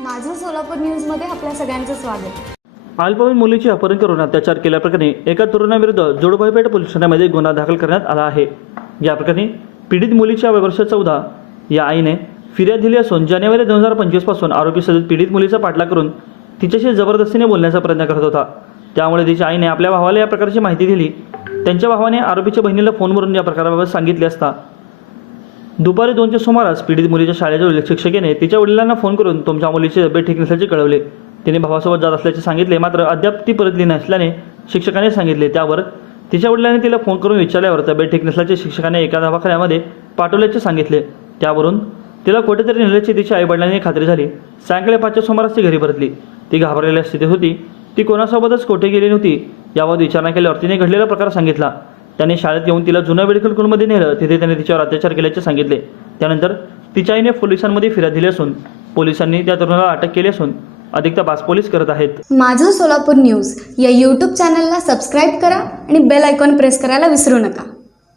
माझं सोलापूर न्यूजमध्ये आपल्या सगळ्यांचं स्वागत. अल्पवयीन मुलीचे अपहरण करून अत्याचार केल्याप्रकरणी एका तरुणाविरुद्ध जोडभाईपेठ पोलीस ठाण्यामध्ये गुन्हा दाखल करण्यात आला आहे. या प्रकरणी पीडित मुलीच्या वर्ष चौदा या आईने फिर्याद दिली असून जानेवारी दोन हजार पंचवीसपासून आरोपी सदत पीडित मुलीचा पाठलाग करून तिच्याशी जबरदस्तीने बोलण्याचा प्रयत्न करत होता. त्यामुळे तिच्या आईने आपल्या भावाला या प्रकारची माहिती दिली. त्यांच्या भावाने आरोपीच्या बहिणीला फोनवरून या प्रकाराबाबत सांगितले असता दुपारी दोनच्या सुमारास पीडित मुलीच्या शाळेजवळील शिक्षकेने तिच्या वडिलांना फोन करून तुमच्या मुलीची तब्येत ठीक नसल्याचे कळवले. तिने भावासोबत जात असल्याचे सांगितले मात्र अद्याप ती परतली नसल्याने शिक्षकाने सांगितले. त्यावर तिच्या वडिलांनी तिला फोन करून विचारल्यावर तब्येत ठीक नसल्याचे शिक्षकाने एका दवाखान्यामध्ये पाठवल्याचे सांगितले. त्यावरून तिला कुठेतरी नेल्याची तिच्या आईवडिलांनी खात्री झाली. सायंकाळी पाचच्या सुमारास ती घरी परतली. ती घाबरलेल्या स्थितीत होती. ती कोणासोबतच कोठे गेली नव्हती याबाबत विचारणा केल्यावर तिने घडलेला प्रकार सांगितला. त्यांनी शाळेत येऊन तिला जुन्या मेडिकल स्कूलमध्ये नेलं. तिथे त्याने तिच्यावर अत्याचार केल्याचे सांगितले. त्यानंतर तिच्या आईने पोलिसांमध्ये फिर्याद दिली असून पोलिसांनी त्या तरुणाला अटक केली असून अधिक तपास पोलीस करत आहेत. माझं सोलापूर न्यूज या यूट्यूब चॅनलला सबस्क्राईब करा आणि बेल आयकॉन प्रेस करायला विसरू नका.